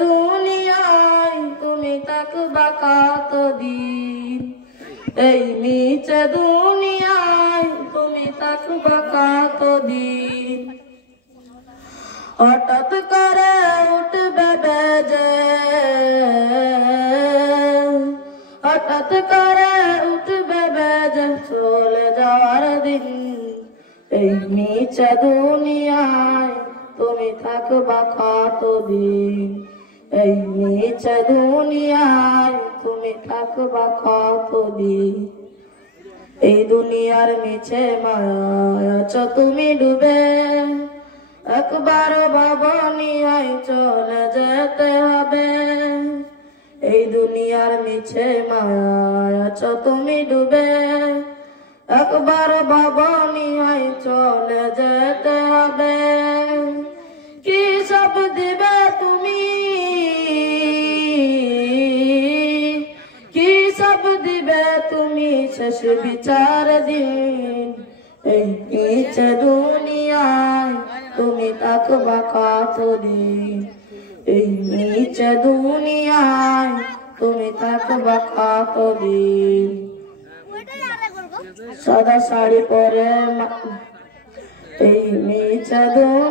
দুনিয়ায় তুমি থাকবা কতদিন, এই নিচে দুনিয়ায় তুমি থাকবা কতদিন। হঠাৎ করে উঠবে বেজে, হঠাৎ করে উঠবে বেজে চলে যাওয়ার দিন, এই নিচে দুনিয়ায় তুমি থাকবা কতদিন, এই নিচে দুনিয়ায় তুমি থাকবা কতদিন। এই দুনিয়ার নিচে মায়ায় আছো তুমি ডুবে, একবার ভাবনি হয় চলে যেতে হবে। এই দুনিয়ার নিচে মায়ায় আছো তুমি ডুবে, একবার ভাবনি হয় চলে যেতে হবে। কি সব দিবে তুমি, কি সব দিবে তুমি শেষ বিচার দিন, এই নিচে দুনিয়ায় তুমি থাকবা কতদিন, এই নিচে দুনিয়ায় তুমি থাকবা কতদিন। সাদা শাড়ি পরে এই নিচে দুনিয়া